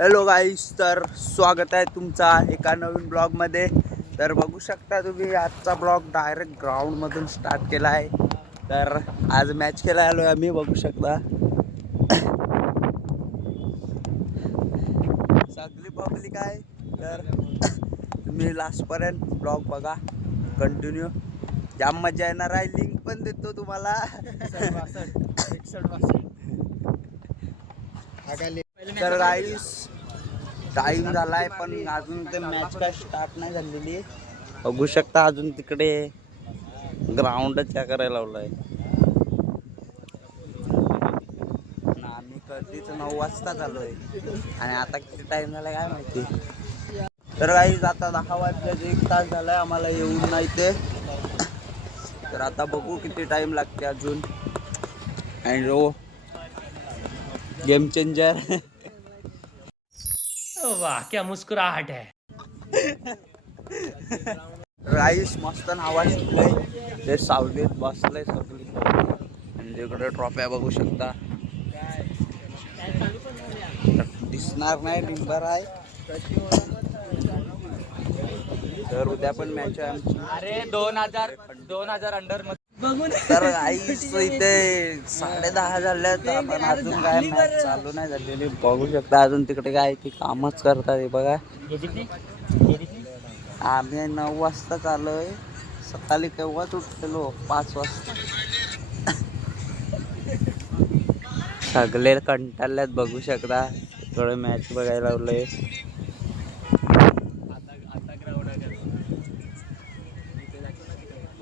Hello गाईस, तर स्वागत आहे तुमचा एका नवीन ब्लॉगमध्ये. तर बघू शकता तुम्ही आजचा ब्लॉग डायरेक्ट ग्राउंडमधून स्टार्ट केला आहे. तर आज मॅच खेळायला आलो आहे आम्ही, बघू शकता सगळी पब्लिक आहे. तर तुम्ही लास्टपर्यंत ब्लॉग बघा कंटिन्यू, जाम मजा येणार आहे. लिंक पण देतो तुम्हाला. तर गाईस टाइम झालाय पण अजून ते मॅच काय स्टार्ट नाही झालेली. बघू शकता अजून तिकडे ग्राउंडच काय करायला लावलाय. आम्ही कधीच 9 वाजता चालूय आणि आता किती टाइम झालाय काय माहिती. तर गाईस आता 10 वाजल्याचे 1 तास झालाय आम्हाला येऊन नाही ते. तर आता बघू किती टाइम लागते अजून. And oh game changer. वाह क्या मुस्कुराहट है. राईस मस्त नावा शिकलंय. ते सावलीत बसलंय सगळी आणि तिकडे ट्रॉफ्या बघू शकता. दिसणार नाही डिंबर आहे. तर उद्या पण मॅच आहे आमची. अरे 2000 अंडर तर आईच इथे 10:30 झाल्यात पण अजून काय मॅच चालू नाही झालेली. बघू शकता अजून तिकडे काय ते कामच करतात. हे बघा आम्ही 9 वाजता चालूय. सकाळी केव्हाच उठलेलो 5 वाजता. सगळे कंटाळल्यात बघू शकता. थोडं मॅच बघायला लावलंय.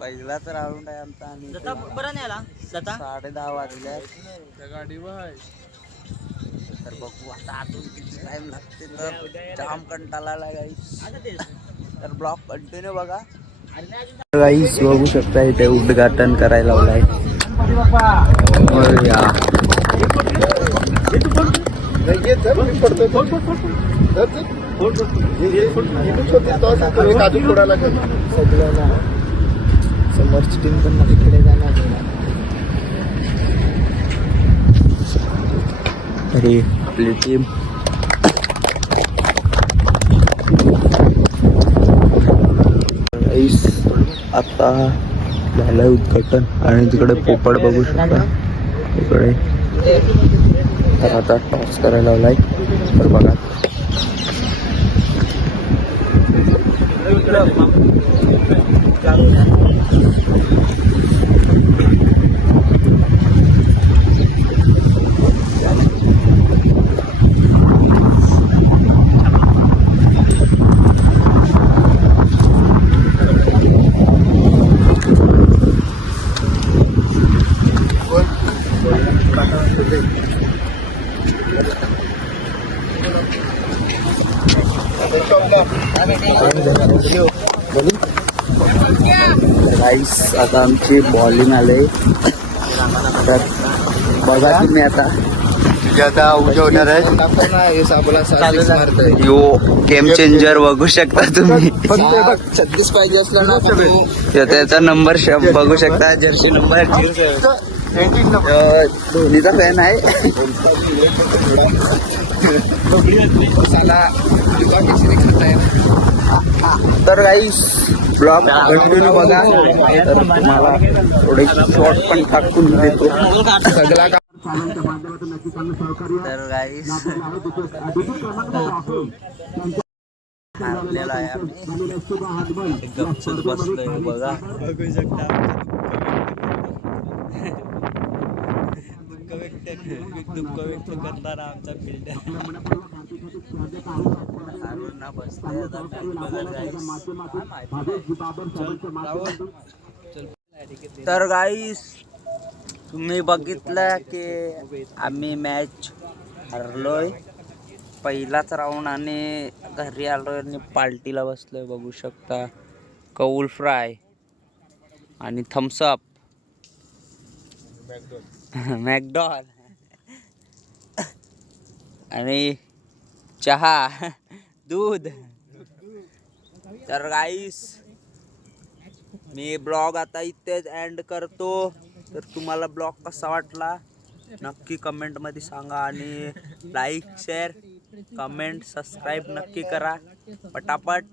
पहिलाच राऊंड आहे आमचा आणि 10:30 वाजल्यात. तर बघू आता अजून किती टाइम लागते. तर जाम कंटाळा गाईस. तर ब्लॉग कंटिन्यू बघा. गाईस बघू शकता इथे उद्घाटन करायला लावलाय. समोरची टीम पण तिकडे जाणार. अरे आपली टीम आता झालंय उद्घाटन आणि तिकडे पोपट बघू शकता तिकडे. तर आता टॉस करायला लावलाय. तर बघा राईस आता आमची बॉलिंग आले. तर बघा तुम्ही आता यो गेम चेंजर बघू शकता तुम्ही. 36 पाहिजे असला ना त्याचा नंबर बघू शकता. जर्सी नंबर धोनीचा फॅन आहे. तर गाईस ब्लॉग कंटिन्यू बघा. तर तुम्हाला थोडे शॉर्ट पण टाकून देतो सगळा. तर गाईस हारलेला आहे आम्ही. गपचूप बसलोय बघा. बघू शकता दुःख व्यक्त करणारा आमचा फिल्डर बसलाय. तर गाईस तुम्ही बघितलं की आम्ही मॅच हरलोय पहिलाच राऊंड आणि घरी आलोय आणि पार्टीला बसलोय. बघू शकता कौल फ्राय आणि थम्सअप मॅकडॉल आणि चहा दूध. तर गाईस मी ब्लॉग आता इथेच एंड करतो. तर तुम्हाला ब्लॉग कसा वाटला नक्की कमेंटमध्ये सांगा आणि लाईक शेअर कमेंट सबस्क्राईब नक्की करा पटापट.